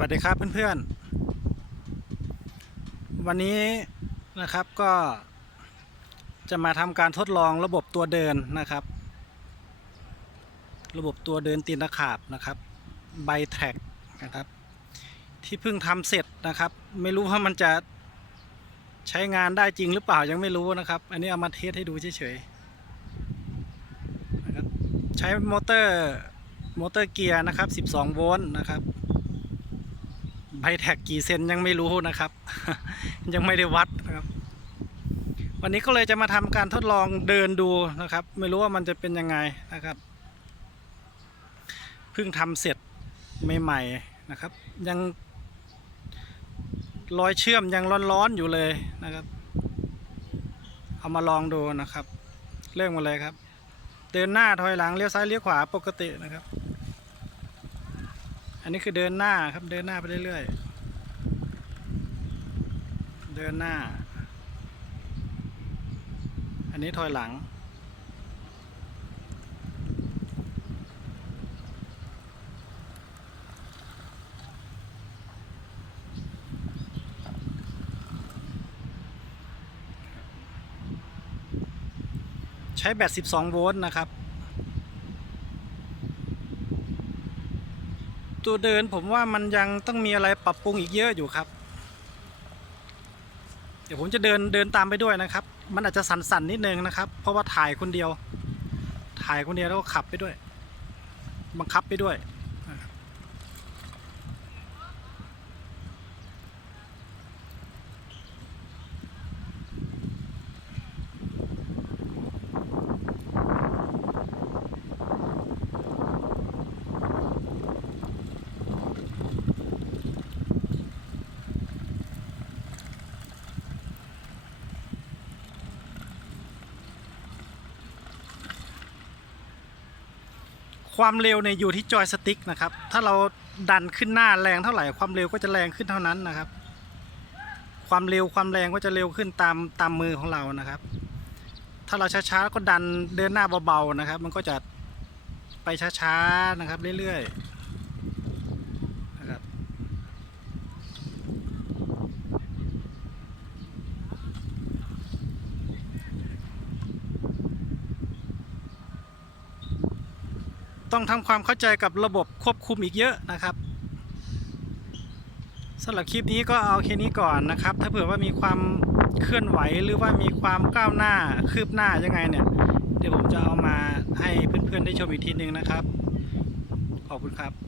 วัสดีครับเพื่อนๆ วันนี้นะครับก็จะมาทำการทดลองระบบตัวเดินนะครับ ระบบตัวเดินตีนตะขาบนะครับไบแท็กนะครับ ที่เพิ่งทำเสร็จนะครับ ไม่รู้ว่ามันจะใช้งานได้จริงหรือเปล่ายังไม่รู้นะครับ อันนี้เอามาเทสให้ดูเฉยๆนะครับใช้มอเตอร์มอเตอร์เกียร์นะครับ 12 โวลต์นะครับ ไบแท็กกี่เซนยังไม่รู้นะครับ ยังไม่ได้วัดนะครับ วันนี้ก็เลยจะมาทำการทดลองเดินดูนะครับ ไม่รู้ว่ามันจะเป็นยังไงนะครับเพิ่งทำเสร็จใหม่ๆนะครับ ยังรอยเชื่อมยังร้อนๆอยู่เลยนะครับ เอามาลองดูนะครับ เริ่มมาเลยครับ เดินหน้าถอยหลังเลี้ยวซ้ายเลี้ยวขวาปกตินะครับ อันนี้คือเดินหน้าครับเดินหน้าไปเรื่อยๆ เดินหน้า อันนี้ถอยหลัง ใช้แบต 12 โวลต์นะครับ ตัวเดินผมว่ามันยังต้องมีอะไรปรับปรุงอีกเยอะอยู่ครับ เดี๋ยวผมจะเดินเดินตามไปด้วยนะครับ มันอาจจะสั่นๆนิดนึงนะครับ เพราะว่าถ่ายคนเดียว ถ่ายคนเดียวแล้วก็ขับไปด้วย บังคับไปด้วย ความเร็วเนี่ยอยู่ที่จอยสติ๊กนะครับ ถ้าเราดันขึ้นหน้าแรงเท่าไหร่ความเร็วก็จะแรงขึ้นเท่านั้นนะครับ ความเร็วความแรงก็จะเร็วขึ้นตามตามมือของเรานะครับ ถ้าเราช้าๆก็ดันเดินหน้าเบาๆนะครับ มันก็จะไปช้าๆนะครับเรื่อยๆนะครับ ต้องทำความเข้าใจกับระบบควบคุมอีกเยอะนะครับสำหรับคลิปนี้ก็เอาแค่นี้ก่อนนะครับ ถ้าเผื่อว่ามีความเคลื่อนไหวหรือว่ามีความก้าวหน้าคืบหน้ายังไงเนี่ย เดี๋ยวผมจะเอามาให้เพื่อนๆได้ชมอีกทีหนึ่งนะครับ ขอบคุณครับ